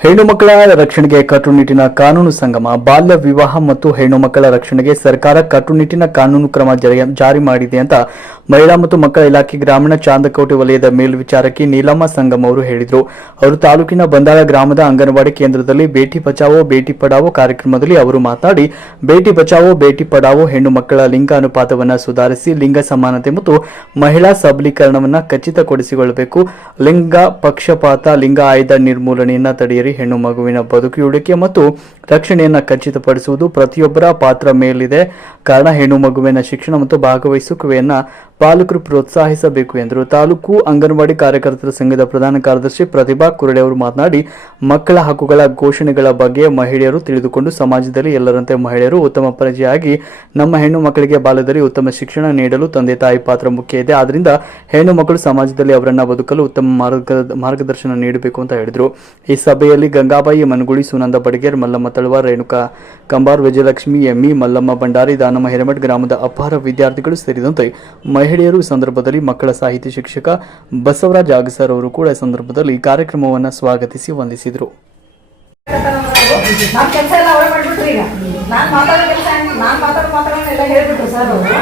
ಹೆಣ್ಣು ಮಕ್ಕಳ ರಕ್ಷಣೆಗೆ ಕಟ್ಟುನಿಟ್ಟಿನ ಕಾನೂನು ಸಂಗಮ, ಬಾಲ್ಯ ವಿವಾಹ ಮತ್ತು ಹೆಣ್ಣು ಮಕ್ಕಳ ರಕ್ಷಣೆಗೆ ಸರ್ಕಾರ ಕಟ್ಟುನಿಟ್ಟಿನ ಕಾನೂನು ಕ್ರಮ ಜರಿ- ಮಾಡಿದೆ ಅಂತ ಮಹಿಳಾ ಮತ್ತು ಮಕ್ಕಳ ಇಲಾಖೆ ಗ್ರಾಮೀಣ ಚಾಂದಕೋಟೆ ವಲಯದ ಮೇಲ್ವಿಚಾರಕಿ ನೀಲಮ್ಮ ಸಂಗಮ್ ಅವರು ಹೇಳಿದರು. ಅವರು ತಾಲೂಕಿನ ಬಂದಾಳ ಗ್ರಾಮದ ಅಂಗನವಾಡಿ ಕೇಂದ್ರದಲ್ಲಿ ಬೇಟಿ ಬಚಾವೋ, ಬೇಟಿ ಪಡಾವೋ ಕಾರ್ಯಕ್ರಮದಲ್ಲಿ ಅವರು ಮಾತನಾಡಿ, ಬೇಟಿ ಬಚಾವೋ, ಬೇಟಿ ಪಡಾವೋ ಹೆಣ್ಣು ಮಕ್ಕಳ ಲಿಂಗ ಅನುಪಾತವನ್ನು ಸುಧಾರಿಸಿ, ಲಿಂಗ ಸಮಾನತೆ ಮತ್ತು ಮಹಿಳಾ ಸಬಲೀಕರಣವನ್ನು ಖಚಿತಪಡಿಸಿಕೊಳ್ಳಬೇಕು ಲಿಂಗ ಪಕ್ಷಪಾತ, ಲಿಂಗ ಆಯ್ದ ನಿರ್ಮೂಲನೆಯನ್ನ ತಡೆಯಿರಿ ಹೆಣ್ಣು ಮಗುವಿನ ಬದುಕಿಯುಳಿಕೆ ಮತ್ತು ರಕ್ಷಣೆಯನ್ನು ಖಚಿತಪಡಿಸುವುದು ಪ್ರತಿಯೊಬ್ಬರ ಪಾತ್ರ ಮೇಲಿದೆ. ಕಾರಣ, ಹೆಣ್ಣು ಮಗುವಿನ ಶಿಕ್ಷಣ ಮತ್ತು ಭಾಗವಹಿಸುವಿಕೆಯನ್ನ ಪಾಲಕರು ಪ್ರೋತ್ಸಾಹಿಸಬೇಕು ಎಂದರು. ತಾಲೂಕು ಅಂಗನವಾಡಿ ಕಾರ್ಯಕರ್ತರ ಸಂಘದ ಪ್ರಧಾನ ಕಾರ್ಯದರ್ಶಿ ಪ್ರತಿಭಾ ಕುರಡೆ ಅವರು ಮಾತನಾಡಿ, ಮಕ್ಕಳ ಹಕ್ಕುಗಳ ಘೋಷಣೆಗಳ ಬಗ್ಗೆ ಮಹಿಳೆಯರು ತಿಳಿದುಕೊಂಡು ಸಮಾಜದಲ್ಲಿ ಎಲ್ಲರಂತೆ ಮಹಿಳೆಯರು ಉತ್ತಮ ಪ್ರಜೆಯಾಗಿ ನಮ್ಮ ಹೆಣ್ಣು ಮಕ್ಕಳಿಗೆ ಬಾಲ್ಯದಲ್ಲಿ ಉತ್ತಮ ಶಿಕ್ಷಣ ನೀಡಲು ತಂದೆ ತಾಯಿ ಪಾತ್ರ ಮುಖ್ಯ ಇದೆ. ಆದ್ದರಿಂದ ಹೆಣ್ಣು ಮಕ್ಕಳು ಸಮಾಜದಲ್ಲಿ ಅವರನ್ನು ಬದುಕಲು ಉತ್ತಮ ಮಾರ್ಗ, ಮಾರ್ಗದರ್ಶನ ನೀಡಬೇಕು ಅಂತ ಹೇಳಿದರು. ಈ ಸಭೆಯಲ್ಲಿ ಗಂಗಾಬಾಯಿ, ಮನಗುಳಿ, ಸುನಂದ ಬಡಗೇರ್, ಮಲ್ಲಮ್ಮ ತಳವಾರ್, ರೇಣುಕಾ ಕಂಬಾರ್, ವಿಜಯಲಕ್ಷ್ಮಿ, ಎಮ್ಮಿ, ಮಲ್ಲಮ್ಮ ಭಂಡಾರಿ, ದಾನಮ್ಮ ಹಿರೇಮಠ್ ಗ್ರಾಮದ ಅಪಾರ ವಿದ್ಯಾರ್ಥಿಗಳು ಸೇರಿದಂತೆ ಮಹಿಳೆಯರು ಈ ಸಂದರ್ಭದಲ್ಲಿ ಮಕ್ಕಳ ಸಾಹಿತ್ಯ ಶಿಕ್ಷಕ ಬಸವರಾಜ್ ಆಗಸರ್ ಅವರು ಕೂಡ ಈ ಸಂದರ್ಭದಲ್ಲಿ ಕಾರ್ಯಕ್ರಮವನ್ನು ಸ್ವಾಗತಿಸಿ ವಂದಿಸಿದರು. ಈಗ. ನಾನ್ ಮಾತಾಡೋ ಕೆಲಸ ನಾನ್ ಮಾತಾಡೋ ಮಾತಾಡೋಣ ಎಲ್ಲ ಹೇಳ್ಬಿಟ್ರು ಸರ್ ಅವರು.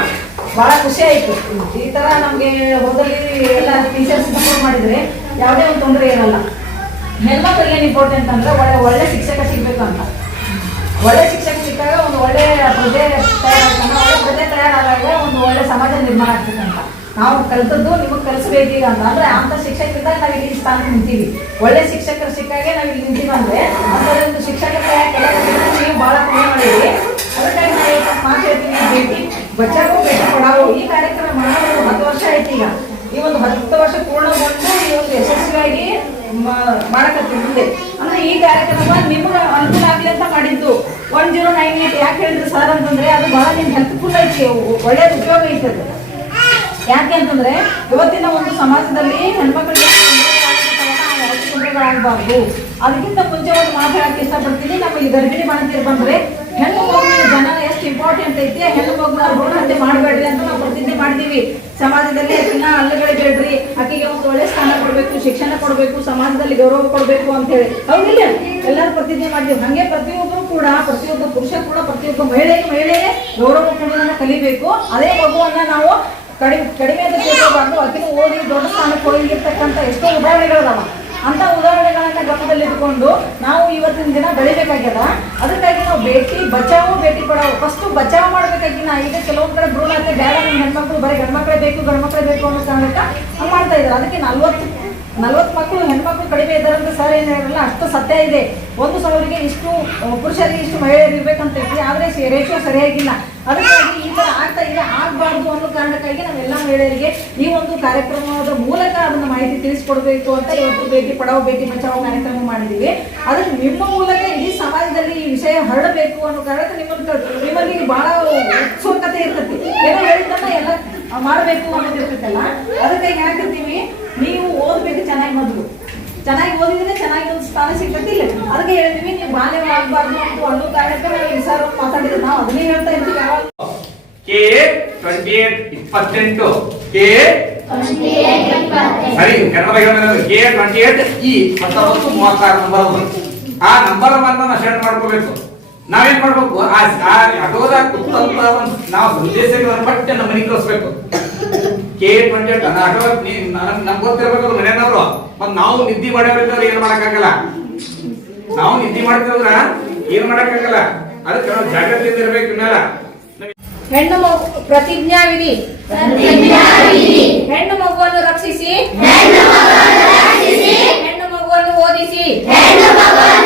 ಖುಷಿ ಆಯ್ತು. ಈ ತರ ನಮ್ಗೆ ಹೋದಲ್ಲಿ ಎಲ್ಲ ಟೀಚರ್ಸ್ ಸಪೋರ್ಟ್ ಮಾಡಿದ್ರೆ ಯಾವುದೇ ಒಂದು ತೊಂದರೆ ಇರಲ್ಲ. ಹೆಣ್ಮಕ್ಳಿಗೆ ಏನ್ ಇಂಪಾರ್ಟೆಂಟ್ ಅಂದ್ರೆ ಒಳ್ಳೆ ಒಳ್ಳೆ ಶಿಕ್ಷಕ ಸಿಗ್ಬೇಕು ಅಂತ. ಒಳ್ಳೆ ಶಿಕ್ಷಕ ಸಿಕ್ಕಾಗ ಒಂದು ಒಳ್ಳೆ ಪ್ರಜೆ ತಯಾರಾಗ್ತಾನೆ. ಒಳ್ಳೆ ಪ್ರಜೆ ಒಳ್ಳೆ ನಿರ್ಮಾಣ ಆಗ್ತದೆ ಅಂತ. ನಾವು ಕಲ್ತದ್ದು ನಿಮಗೆ ಕಲಿಸ್ಬೇಕೀಗ ಅಂತ. ಅಂದ್ರೆ ಅಂತ ಶಿಕ್ಷಕರಿಂದ ನಾವು ಇಲ್ಲಿ ಸ್ಥಾನ ನಿಂತೀವಿ. ಒಳ್ಳೆ ಶಿಕ್ಷಕರ ಸಿಕ್ಕಾಗೆ ನಾವು ಇಲ್ಲಿ ನಿಂತೀವಿ ಅಂದ್ರೆ ಅಂತದೊಂದು ಶಿಕ್ಷಕರ ನೀವು ಬಹಳ ಕಮ್ಮಿ ಮಾಡಿದ್ವಿ ಅದಕ್ಕಾಗಿ ನಾವು ಇವತ್ತು ಮಾತು ಹೇಳ್ತೀನಿ. ಭೇಟಿ ಬಚ್ಚಾಗೂ ಭೇಟಿ ಕೊಡಾವು ಈ ಕಾರ್ಯಕ್ರಮ ಮಾಡೋದು ಹತ್ತು ವರ್ಷ ಆಯ್ತು ಈಗ. ಈ ಒಂದು ಹತ್ತು ವರ್ಷ ಪೂರ್ಣಗೊಂಡು ಈ ಒಂದು ಯಶಸ್ವಿಯಾಗಿ ಮಾಡಕತ್ತೀವಿ ಮುಂದೆ. ಅಂದ್ರೆ ಈ ಕಾರ್ಯಕ್ರಮ ನಿಮ್ಗೆ ಅನುಕೂಲ ಆಗ್ಲಿ ಅಂತ ಮಾಡಿದ್ದು. ಒನ್ ಜೀರೋ ನೈನ್ ಏಟ್ ಯಾಕೆ ಹೇಳಿದ್ರು ಸರ್ ಅಂತಂದ್ರೆ ಅದು ಬಹಳ ನಿಮ್ಗೆ ಹೆಲ್ಪ್ಫುಲ್ ಐತಿ. ಒಳ್ಳೇದು ಉಪಯೋಗ ಐತೆ ಅದು. ಯಾಕೆ ಅಂತಂದ್ರೆ ಇವತ್ತಿನ ಒಂದು ಸಮಾಜದಲ್ಲಿ ಹೆಣ್ಮಕ್ಳಿಗೆ ತೊಂದರೆಗಳಾಗಬಾರ್ದು. ಅದಕ್ಕಿಂತ ಮುಂಚೆ ಒಂದು ಮಾತಾಡಕ್ಕೆ ಇಷ್ಟಪಡ್ತೀನಿ. ನಮ್ಮ ಈ ಗರ್ಭಿಣಿ ಮಾಡ್ತೀರ ಬಂದ್ರೆ ಹೆಣ್ಣು ಮಗುವಿನ ಜನ ಎಷ್ಟು ಇಂಪಾರ್ಟೆಂಟ್ ಐತಿ, ಹೆಣ್ಣು ಮಗುನ ಭ್ರೂಣ ಹತ್ಯೆ ಮಾಡಬೇಡ್ರಿ ಅಂತ ನಾವು ಪ್ರತಿಜ್ಞೆ ಮಾಡಿದೀವಿ ಸಮಾಜದಲ್ಲಿ ಆಕಿನ ಅಲ್ಲಗಳಿಬೇಡ್ರಿ ಆಕೆಗೆ ಒಂದು ಒಳ್ಳೆ ಸ್ಥಾನ ಕೊಡಬೇಕು, ಶಿಕ್ಷಣ ಕೊಡಬೇಕು, ಸಮಾಜದಲ್ಲಿ ಗೌರವ ಕೊಡಬೇಕು ಅಂತ ಹೇಳಿ. ಹೌದಿಲ್ಲ ಎಲ್ಲರೂ ಪ್ರತಿಜ್ಞೆ ಮಾಡಿದೀವಿ ಹಂಗೆ ಪ್ರತಿಯೊಬ್ಬರು ಕೂಡ, ಪ್ರತಿಯೊಬ್ಬ ಪುರುಷ ಕೂಡ, ಪ್ರತಿಯೊಬ್ಬ ಮಹಿಳೆಗೆ ಮಹಿಳೆಗೆ ಗೌರವ ಕೊಡೋದನ್ನ ಕಲಿಬೇಕು. ಅದೇ ಮಗುವನ್ನ ನಾವು ಕಡಿಮೆ ಕಡಿಮೆ ಅಂತ ತಿಳ್ಕೊಬಾರ್ದು ಅದಕ್ಕೆ ಓದಿ ದೊಡ್ಡ ಸ್ಥಾನಕ್ಕೆ ಹೋಗಿರ್ತಕ್ಕಂಥ ಎಷ್ಟೋ ಉದಾಹರಣೆಗಳದಾವ. ಅಂತ ಉದಾಹರಣೆಗಳನ್ನ ಗಮನದಲ್ಲಿಟ್ಕೊಂಡು ನಾವು ಇವತ್ತಿನ ದಿನ ಬೆಳಿಬೇಕಾಗ್ಯದ? ಅದಕ್ಕಾಗಿ ನಾವು ಭೇಟಿ, ಬಚಾವೋ ಭೇಟಿ ಪಡಾವು ಫಸ್ಟ್ ಬಚಾವ್ ಮಾಡ್ಬೇಕಾಗಿ ನಾ ಈಗ ಕೆಲವೊಂದು ಕಡೆ ಭ್ರೂಣ ಬೇಡ ನಮ್ಮ ಹೆಣ್ಮಕ್ಳು ಬರೀ ಗಂಡ್ಮಕ್ಳೇ ಬೇಕು ಗಂಡ್ಮಕ್ಳೇ ಬೇಕು ಅನ್ನೋ ಕಾರಣಕ್ಕೆ ಮಾಡ್ತಾ ಇದ್ದಾರೆ ಅದಕ್ಕೆ ನಲ್ವತ್ತು ನಲ್ವತ್ತು ಮಕ್ಕಳು ಹೆಣ್ಮಕ್ಳು ಕಡಿಮೆ ಇದ್ದಾರೆ ಅಂತ ಸರ್ ಏನು ಹೇಳಿರಲ್ಲ, ಅಷ್ಟು ಸತ್ಯ ಇದೆ. ಒಂದು ಸಾವಿರಿಗೆ ಇಷ್ಟು ಪುರುಷರಿಗೆ ಇಷ್ಟು ಮಹಿಳೆಯರು ಇರಬೇಕಂತ ಐತಿ ಆದರೆ ರೇಷಿಯೋ ಸರಿಯಾಗಿಲ್ಲ. ಅದಕ್ಕಾಗಿ ಈ ಥರ ಆಗ್ತಾ ಇದೆ, ಆಗಬಾರ್ದು ಅನ್ನೋ ಕಾರಣಕ್ಕಾಗಿ ನಾವೆಲ್ಲ ಮಹಿಳೆಯರಿಗೆ ಈ ಒಂದು ಕಾರ್ಯಕ್ರಮದ ಮೂಲಕ ಅದನ್ನ ಮಾಹಿತಿ ತಿಳಿಸ್ಕೊಡ್ಬೇಕು ಅಂತ ಇವತ್ತು ಭೇಟಿ, ಪಡಾವ್ ಬೇಟಿ ಬಚಾವ್ ಕಾರ್ಯಕ್ರಮ ಮಾಡಿದ್ದೀವಿ. ಅದಕ್ಕೆ ನಿಮ್ಮ ಮೂಲಕ ಇಡೀ ಸಮಾಜದಲ್ಲಿ ಈ ವಿಷಯ ಹರಡಬೇಕು ಅನ್ನೋ ಕಾರಣಕ್ಕೆ ನಿಮ್ಮಲ್ಲಿ ಕ- ನಿಮ್ಮಲ್ಲಿ ಬಹಳ ಉತ್ಸುಕತೆ ಇರ್ತೈತಿ ಏನೋ ಹೇಳಿದ್ದನ್ನ ಎಲ್ಲ ಮಾಡಬೇಕು ಅನ್ನೋದಿರ್ತೈತಲ್ಲ ಅದಕ್ಕೆ ಹೇಳ್ತಿರ್ತೀವಿ ಹಾಕಿರ್ತೀವಿ ನೀವು ಓದ್ಬೇಕು ಚೆನ್ನಾಗಿ ಮೊದಲು. ಚೆನ್ನಾಗಿ ಓದಿದ್ರೆ ಚೆನ್ನಾಗಿ ಒಂದು ಸ್ಥಾನ ಸಿಗ್ತೈತಿ ಇಲ್ಲ? ಅದಕ್ಕೆ ಹೇಳ್ತೀವಿ ನೀವು ಬಾಲ್ಯ ಆಗಬಾರ್ದು ಅಂತ ಅನ್ನೋ ಕಾರಣಕ್ಕೆ ನಾವು ಸರ್ ಮಾತಾಡಿದ್ರೆ ನಾವು ಅದನ್ನೇ ಹೇಳ್ತಾ ಇರ್ತೀವಿ ಯಾವಾಗ? ಕೆ ಟ್ವೆಂಟಿ ಏಟ್ ಇಪ್ಪತ್ತೆಂಟು. ಕೆ ಸರಿ Kannada K twenty eight E ಹತ್ತೊಂಬತ್ತು ಮೂವತ್ತಾರು ನಂಬರ್ ಆ ನಂಬರ್ ಅನ್ನ ಮಾಡ್ಕೊಬೇಕು ಮಾಡ್ಕೋಬೇಕು. ನಾವೇನ್ ಮಾಡ್ಬೇಕು? ಆ ಆಟೋದಾಗ ಕೂತಂತ ಒಂದ್ ನಾವು ಸಂದೇಶಗಳನ್ನ ಪಟ್ಟೆ ನಮ್ಮ ಮನೆಗೆ ಕಳಿಸ್ಬೇಕು. ಕೆ ಟ್ವೆಂಟಿ ಏಟ್ ಆಟೋ ನಮ್ಗೆ ಗೊತ್ತಿರ್ಬೇಕು ಮನೆಯವ್ರು. ಮತ್ ನಾವು ನಿದ್ದೆ ಮಾಡ್ಯಾರ ಏನ್ ಮಾಡಕ್ಕಾಗಲ್ಲ? ನಾವು ನಿದ್ದೆ ಮಾಡ್ತಿದ್ರ ಏನ್ ಮಾಡಕ್ಕಾಗಲ್ಲ? ಅದಕ್ಕೆ ನಾವು ಜಾಗ್ರತೆಯಿಂದ ಇರ್ಬೇಕು ಇನ್ಮೇಲೆ. ಹೆಣ್ಣು ಮಗು ಪ್ರತಿಜ್ಞಾ ವಿಧಿ ಹೆಣ್ಣು ಮಗುವನ್ನು ರಕ್ಷಿಸಿ. ಹೆಣ್ಣು ಮಗುವನ್ನು ಓದಿಸಿ. ಹೆಣ್ಣು ಜವಾಬ್ದಾರಿಯುತ